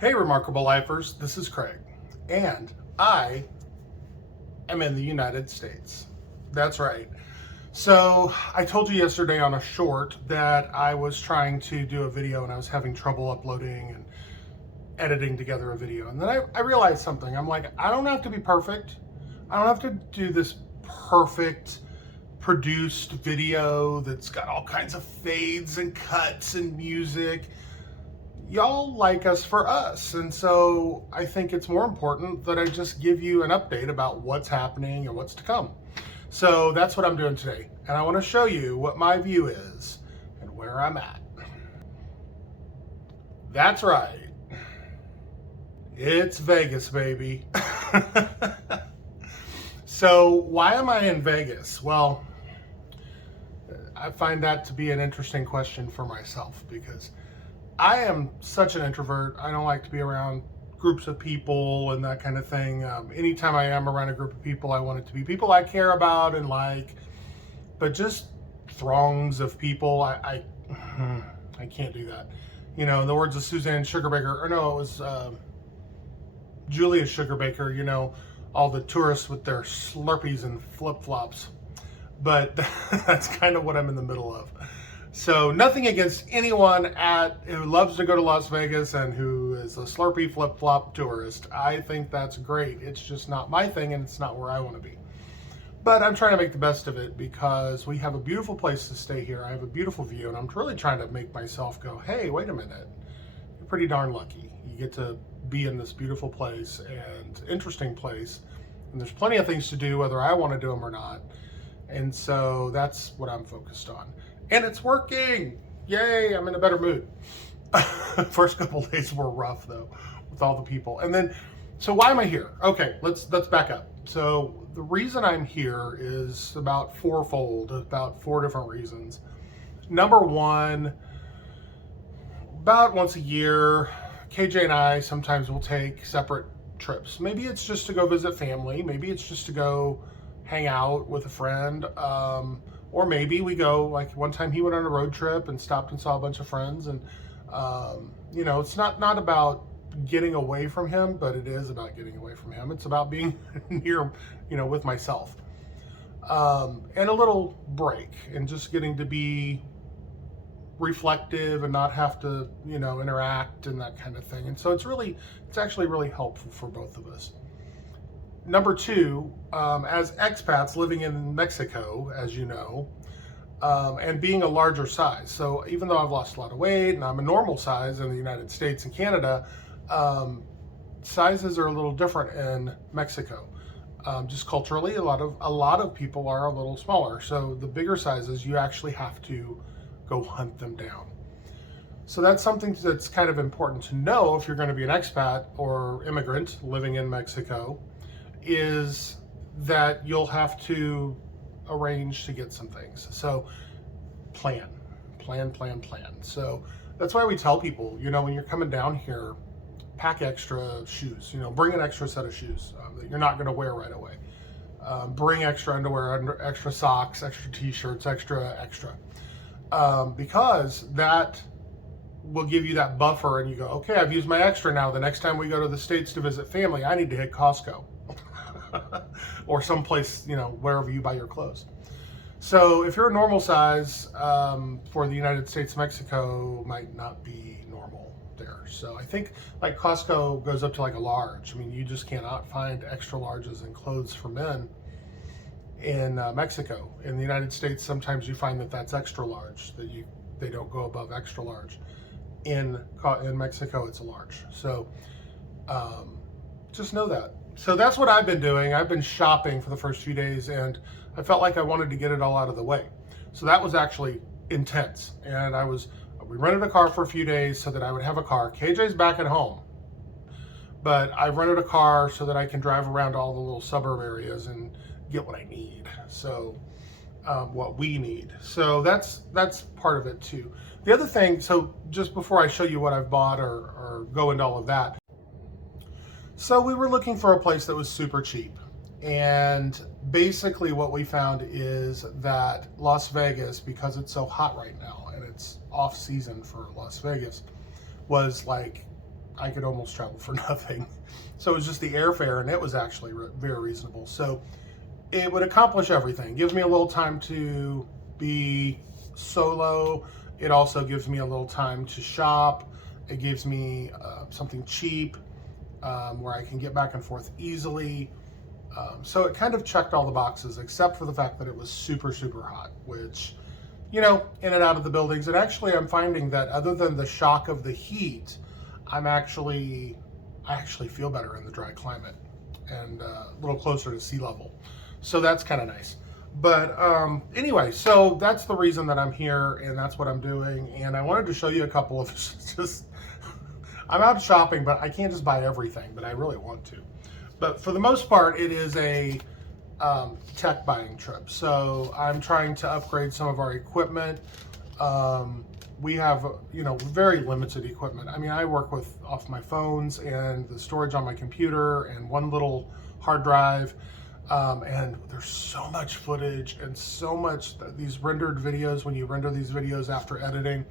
Hey, Remarkable Lifers, this is Craig, and I am in the United States. That's right. So, I told you yesterday on a short that I was trying to do a video and I was having trouble uploading and editing together a video. And then I realized something. I'm like, I don't have to be perfect. I don't have to do this perfect produced video that's got all kinds of fades and cuts and music. Y'all like us for us, and so I think it's more important that I just give you an update about what's happening and what's to come. So that's what I'm doing today, and I want to show you what my view is and where I'm at. That's right, it's Vegas, baby. So why am I in Vegas? Well, I find that to be an interesting question for myself because I am such an introvert. I don't like to be around groups of people and that kind of thing. Anytime I am around a group of people, I want it to be people I care about and like, but just throngs of people, I can't do that. You know, in the words of Suzanne Sugarbaker, or no, it was Julia Sugarbaker, you know, all the tourists with their Slurpees and flip-flops. But that's kind of what I'm in the middle of. So nothing against anyone who loves to go to Las Vegas and who is a Slurpee flip-flop tourist. I think that's great. It's just not my thing and it's not where I want to be. But I'm trying to make the best of it because we have a beautiful place to stay here. I have a beautiful view and I'm really trying to make myself go, hey, wait a minute. You're pretty darn lucky. You get to be in this beautiful place and interesting place. And there's plenty of things to do whether I want to do them or not. And so that's what I'm focused on. And it's working! Yay, I'm in a better mood. First couple of days were rough though, with all the people. And then, so why am I here? Okay, let's back up. So the reason I'm here is about fourfold, about 4 different reasons. Number one, about once a year, KJ and I sometimes will take separate trips. Maybe it's just to go visit family. Maybe it's just to go hang out with a friend. Or maybe we go, like one time he went on a road trip and stopped and saw a bunch of friends. And, you know, it's not about getting away from him, but it is about getting away from him. It's about being near, you know, with myself. And a little break and just getting to be reflective and not have to, you know, interact and that kind of thing. And so it's actually really helpful for both of us. Number two, as expats living in Mexico, as you know, and being a larger size. So even though I've lost a lot of weight and I'm a normal size in the United States and Canada, sizes are a little different in Mexico. Just culturally, a lot of people are a little smaller. So the bigger sizes, you actually have to go hunt them down. So that's something that's kind of important to know if you're going to be an expat or immigrant living in Mexico, is that you'll have to arrange to get some things. So plan. So that's why we tell people, you know, when you're coming down here, pack extra shoes, you know, bring an extra set of shoes that you're not going to wear right away. Bring extra underwear, extra socks, extra t-shirts, extra. Because that will give you that buffer and you go, okay, I've used my extra now. The next time we go to the States to visit family, I need to hit Costco. Or someplace, you know, wherever you buy your clothes. So if you're a normal size for the United States, Mexico might not be normal there. So I think like Costco goes up to like a large. I mean, you just cannot find extra larges in clothes for men in Mexico. In the United States, sometimes you find that that's extra large, that they don't go above extra large. In Mexico, it's a large. So just know that. So that's what I've been doing. I've been shopping for the first few days and I felt like I wanted to get it all out of the way. So that was actually intense. And we rented a car for a few days so that I would have a car. KJ's back at home, but I rented a car so that I can drive around all the little suburb areas and get what I need. So what we need. So that's part of it too. The other thing, so just before I show you what I've bought or go into all of that, so we were looking for a place that was super cheap. And basically what we found is that Las Vegas, because it's so hot right now and it's off season for Las Vegas, was like I could almost travel for nothing. So it was just the airfare, and it was actually very reasonable. So it would accomplish everything. It gives me a little time to be solo. It also gives me a little time to shop. It gives me something cheap where I can get back and forth easily. So it kind of checked all the boxes, except for the fact that it was super, super hot, which, you know, in and out of the buildings. And actually, I'm finding that other than the shock of the heat, I actually feel better in the dry climate and a little closer to sea level. So that's kind of nice. But anyway, so that's the reason that I'm here, and that's what I'm doing. And I wanted to show you a couple of just, I'm out shopping, but I can't just buy everything, but I really want to. But for the most part, it is a tech buying trip. So I'm trying to upgrade some of our equipment. We have, you know, very limited equipment. I mean, I work with off my phones and the storage on my computer and one little hard drive. And there's so much footage and so much, these rendered videos, when you render these videos after editing,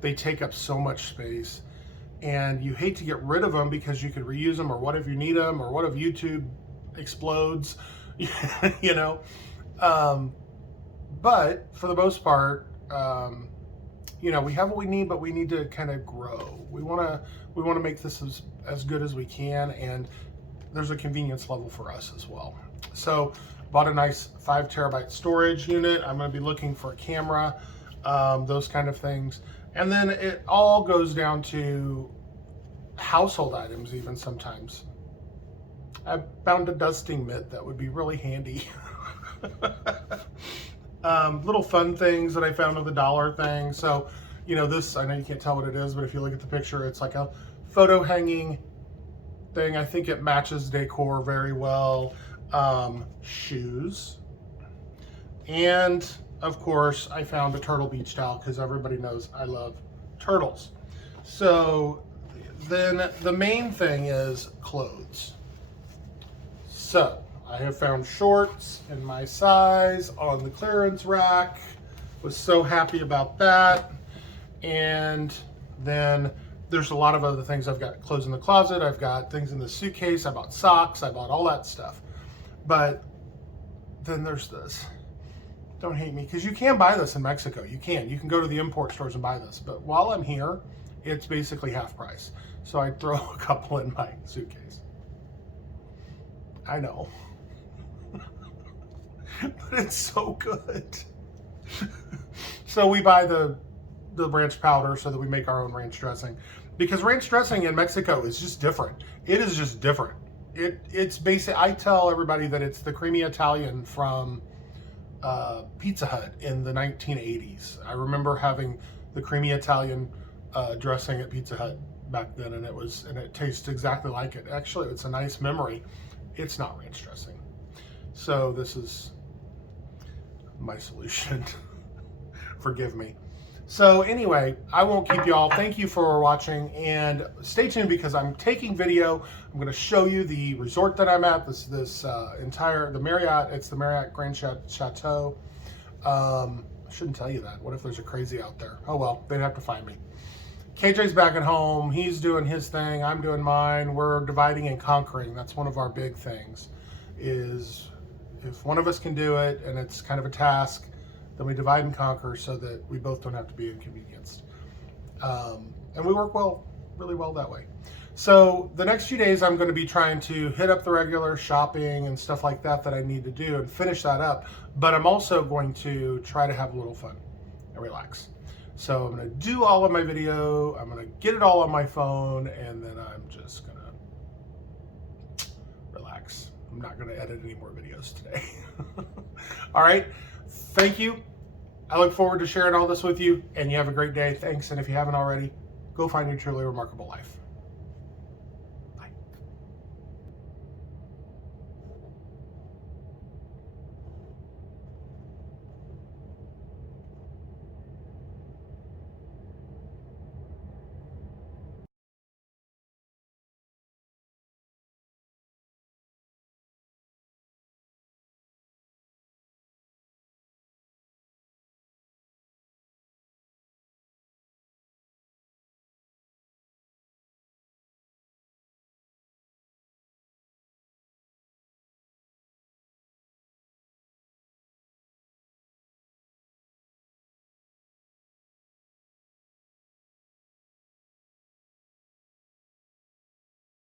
they take up so much space. And you hate to get rid of them because you could reuse them, or what if you need them, or what if YouTube explodes, you know? But for the most part, you know, we have what we need, but we need to kind of grow. We want to make this as good as we can, and there's a convenience level for us as well. So bought a nice 5 terabyte storage unit. I'm going to be looking for a camera, those kind of things. And then it all goes down to household items even sometimes. I found a dusting mitt that would be really handy. Little fun things that I found with the dollar thing. So, you know, this, I know you can't tell what it is, but if you look at the picture, it's like a photo hanging thing. I think it matches decor very well. Shoes. And of course, I found a turtle beach towel because everybody knows I love turtles. So then the main thing is clothes. So I have found shorts in my size on the clearance rack. Was so happy about that. And then there's a lot of other things. I've got clothes in the closet. I've got things in the suitcase. I bought socks. I bought all that stuff. But then there's this. Don't hate me, because you can buy this in Mexico. You can go to the import stores and buy this. But while I'm here, it's basically half price. So I throw a couple in my suitcase. I know. But it's so good. So we buy the ranch powder so that we make our own ranch dressing. Because ranch dressing in Mexico is just different. It is just different. It's basic. I tell everybody that it's the creamy Italian from Pizza Hut in the 1980s. I remember having the creamy Italian dressing at Pizza Hut back then, and it tastes exactly like it. Actually, it's a nice memory. It's not ranch dressing. So this is my solution. Forgive me. So anyway, I won't keep y'all. Thank you for watching, and stay tuned because I'm taking video. I'm going to show you the resort that I'm at. The Marriott. It's the Marriott Grand Chateau. I shouldn't tell you that. What if there's a crazy out there? Oh well, they'd have to find me. KJ's back at home. He's doing his thing. I'm doing mine. We're dividing and conquering. That's one of our big things. Is if one of us can do it, and it's kind of a task, then we divide and conquer so that we both don't have to be inconvenienced. And we work really well that way. So the next few days, I'm going to be trying to hit up the regular shopping and stuff like that I need to do and finish that up. But I'm also going to try to have a little fun and relax. So I'm going to do all of my video. I'm going to get it all on my phone, and then I'm just going to relax. I'm not going to edit any more videos today. All right. Thank you. I look forward to sharing all this with you, and you have a great day. Thanks. And if you haven't already, go find your truly remarkable life.